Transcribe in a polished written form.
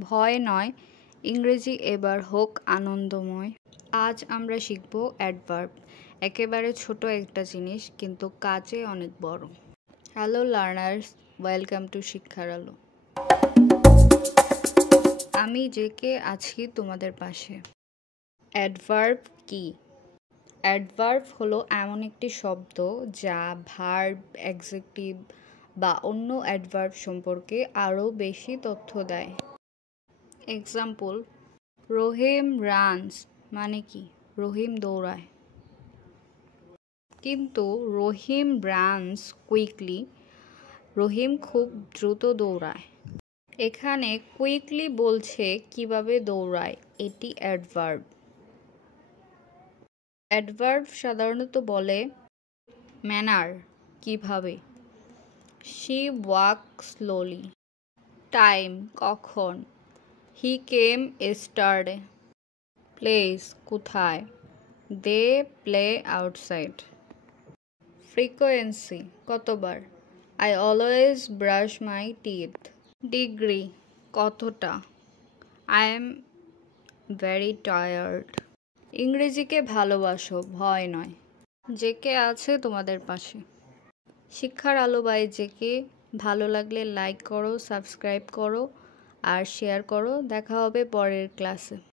ভয় নয়, ইংরেজি এবার হোক আনন্দময়। আজ আমরা শিখব অ্যাডভার্ব, একেবারে ছোট একটা জিনিস কিন্তু কাজে অনেক বড়। হ্যালো লার্নার্স, ওয়েলকাম টু শিক্ষার আলো। আমি জেকে আছি তোমাদের পাশে। অ্যাডভার্ব কি? অ্যাডভার্ব হলো এমন একটি শব্দ যা ভার্ব, অ্যাডজেক্টিভ বা অন্য অ্যাডভার্ব সম্পর্কে আরও বেশি তথ্য দেয়। এক্সাম্পল, রহিম রানস মানে কি? রহিম দৌড়ায়। কিন্তু রহিম রানস কুইকলি, রহিম খুব দ্রুত দৌড়ায়। এখানে কুইকলি বলছে কিভাবে দৌড়ায়, এটি অ্যাডভার্ব। অ্যাডভার্ব সাধারণত বলে ম্যানার, কিভাবে। She walk slowly. টাইম, কখন। হি কেম এস্টারডে। প্লেস, কোথায়। They play outside. ফ্রিকোয়েন্সি, কতবার। I always brush my teeth. Degree, কতটা। I am very tired. ইংরেজিকে ভালোবাসো, ভয় নয়। জেকে আছে তোমাদের পাশে। শিক্ষার আলো বাই জেকে ভালো লাগলে লাইক করো, সাবস্ক্রাইব করো আর শেয়ার করো। দেখা হবে পরের ক্লাসে।